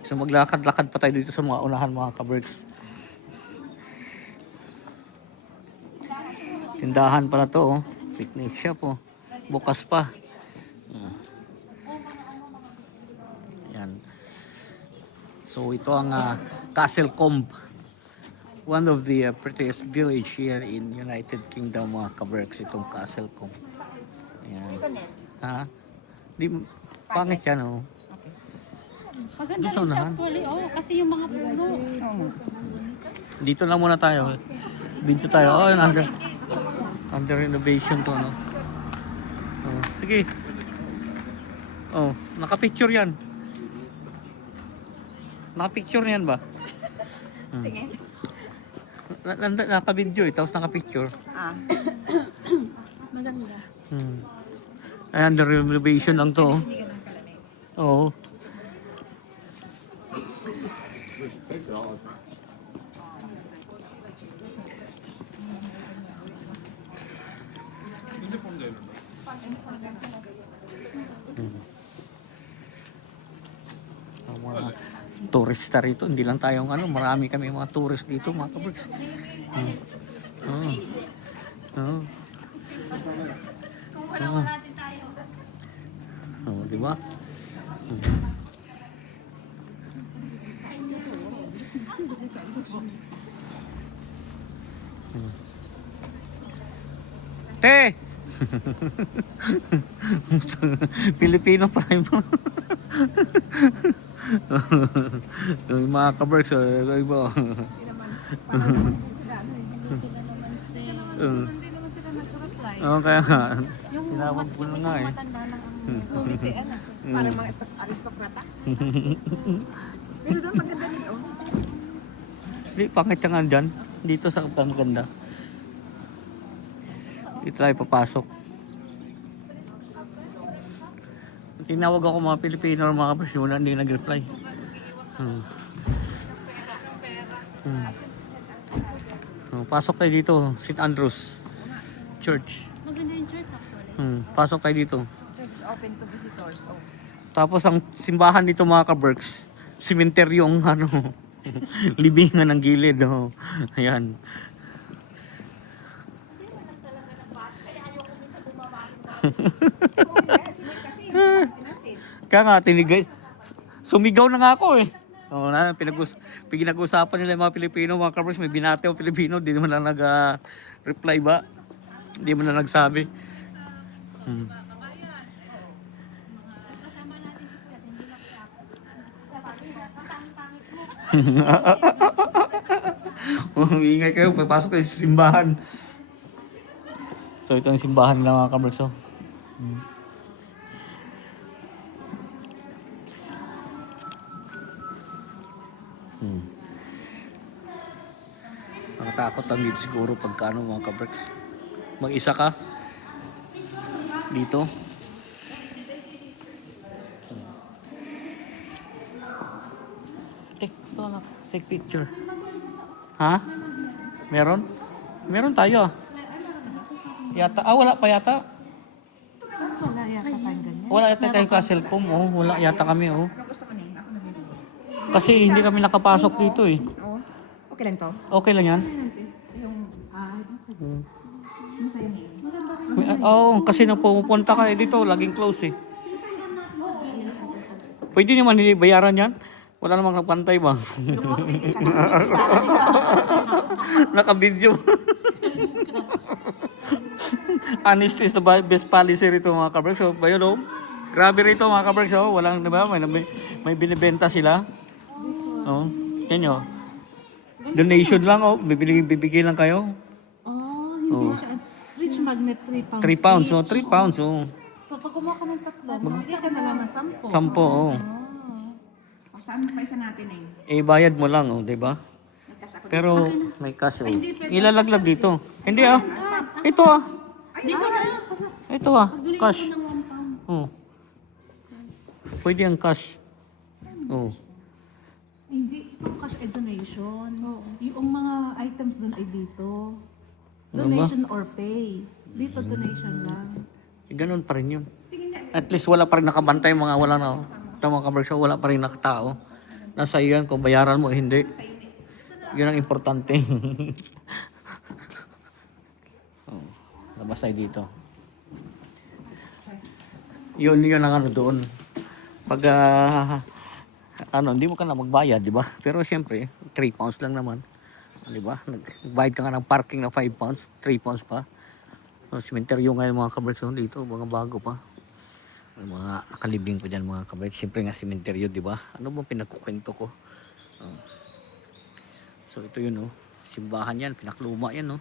So maglakad-lakad pa tayo dito sa mga unahan mga kaberks. Tindahan pala to, oh. Fitness shop, oh. Bukas pa. Ayan. So ito ang Castle Comb. One of the prettiest village here in United Kingdom mga kaberks, itong Castle Comb. Ayan. Ha? Di, pangit yan, oh. Maganda rin siya actually, kasi yung mga puno. Dito lang muna tayo. Dito tayo. Oh, under renovation to, no? Oh, sige. Oh, naka-picture yan. Naka-picture yan ba? Tingin. Naka-video eh, tapos naka-picture. Maganda. Ay, under renovation lang to. Oo. Oh. Mga turista rito, hindi lang tayong marami kami mga tourist dito mga kaberks. Di ba? Te! Pilipino pa rin mo. Yung mga kaberks, iba. Oo, kaya nga. Tinawag ko na nga eh. Parang mga aristokrata. Pero doon maganda rin, oh. Hindi, pangit ka nga dyan. Dito sa maganda. Dito tayo papasok. Tinawag ako mga Pilipino or mga Persona, hindi nag-reply. Pasok tayo dito, St. Andrews Church. Maganda yung church actually. Pasok tayo dito. It's open to visitors. Oh. Tapos ang simbahan dito mga kaberks, simenteryo ang libingan ng gilid. Oh. Ayan. Kaya nga, sumigaw na nga ako eh. Pinag-usapan nila yung mga Pilipino, mga kaberks, may binate o Pilipino, di naman lang nag-reply ba? Di naman lang nagsabi. Ingay kayo, papasok kayo sa simbahan. So ito ang simbahan nila mga kaberks. Nakatakot lang dito siguro pagkano mga kaberks. Mag-isa ka dito. Take picture. Ha? Meron? Meron tayo. Yata, wala pa yata. Wala yata tayong ganyan. Wala yata tayong Castle Comb, oh. Wala yata kami, oh. Kasi hindi kami nakapasok dito, eh. Oo. Okay lang to? Okay lang yan? Yung, masaya niya. Kasi nang pumupunta ka dito, laging close, eh. Pwede naman hindi bayaran yan. Wala namang kapantay ba? Naka-video. Honesty is the best policy rito mga kaberks. So, ba yun, oh? Grabe rito mga kaberks. Oh. Walang, diba? May binibenta sila. Oh, yan yun. Donation lang, oh. Bibigay lang kayo. Hindi siya. Rich magnet 3 pounds. 3 pounds, each. oh. 3 pounds, oh. So pag kumuha ka ng tatlo, magbigay ka na lang ng 10. 10, oh. O, saan pa isa natin eh? Bayad mo lang, oh, diba? Nagkas ako. Pero may cash, oh. Ilalaglag dito. Hindi, ah. Ito, ah. Dito na. Ito, ah. Pagbili ko Cash. ng 1 pound. Oh. Pwede ang cash. Oh. Hindi, itong cash ay donation. Yung mga items doon ay dito. Ano Donation or pay. Dito donation lang. Ganun pa rin yun. At least wala pa rin nakabantay mga wala na. Ito mga kaberks, wala pa rin nakatao. Nasa iyo yan kung bayaran mo o hindi. Yun ang importante. Oh, labas tayo dito. Yun ang ano doon. Pag hindi mo ka na magbayad, di ba? Pero siyempre, 3 pounds lang naman. Di ba? Nagbayad ka nga ng parking na 5 pounds, 3 pounds pa. So, cementerio ngayon mga kabreks dito, mga bago pa. May mga nakalibing pa dyan mga kabreks. Siyempre nga cementerio, di ba? Ano bang pinagkukwento ko? So ito yun, simbahan yan, pinakluma yan,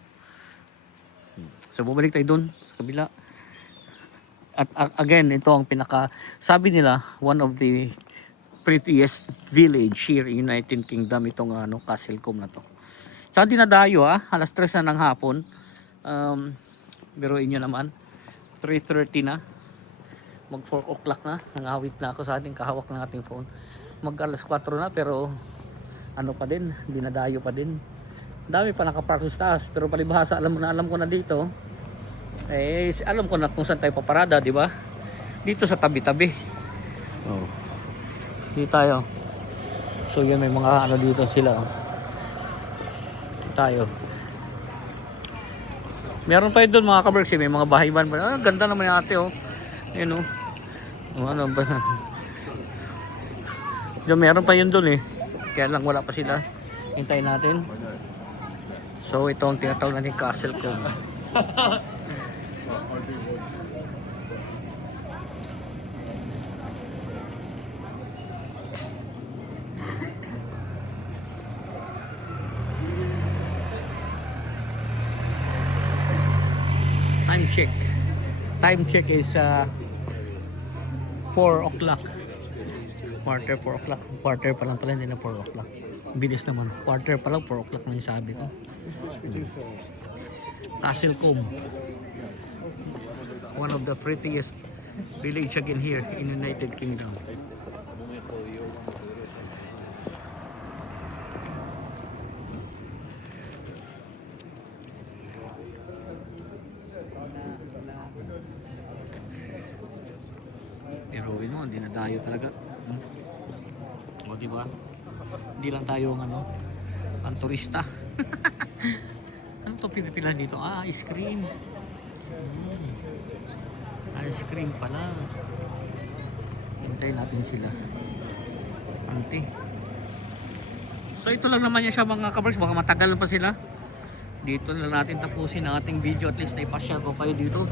So bumalik tayo doon sa kabila. At again, ito ang sabi nila, one of the prettiest village here in United Kingdom, itong Castle Combe na to. Saan dinadayo alas 3 na ng hapon. Biruin nyo naman, 3:30 na. Mag 4 o'clock na, nangawit na ako sa ating kahawak ng ating phone. Mag alas 4 na pero pa din, dinadayo pa din. Dami pa nakapark sa taas, pero palibhasa alam ko na dito. Alam ko na kung saan tayo paparada, di ba? Dito sa tabi-tabi. Dito tayo. So yan, may mga dito sila. Tayo. Meron pa yun doon mga kaberks, may mga bahay-ban. Ganda naman yung ate, Yun, ano ba? Diyan, meron pa yun doon, Kaya lang wala pa sila. Hintayin natin. So ito ang tinatawag natin Castle Combe. Time check is 4 o'clock. Quarter 4 o'clock. Quarter pa lang pala, hindi na 4 o'clock. Bilis naman. Quarter pa lang, 4 o'clock na yung sabi ko. Castle Combe. One of the prettiest village again here in United Kingdom. Pero dinadayo talaga. O diba? Hindi lang tayo ang turista. Ano to pinipilan dito? Ice cream. Ice cream pala. Hintayin natin sila. Ante. So ito lang naman yan siya mga kabarks. Baka matagal pa sila. Dito na natin tapusin ang ating video. At least naipasyal ko kayo dito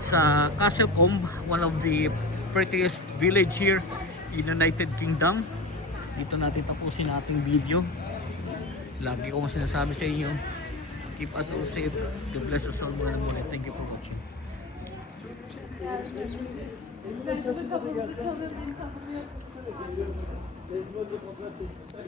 sa Castle Combe, one of the prettiest village here in United Kingdom. Dito natin tapusin ang ating video. Lagi ko sinasabi sa inyo, keep us all safe. God bless us all mga namulit. Thank you for watching.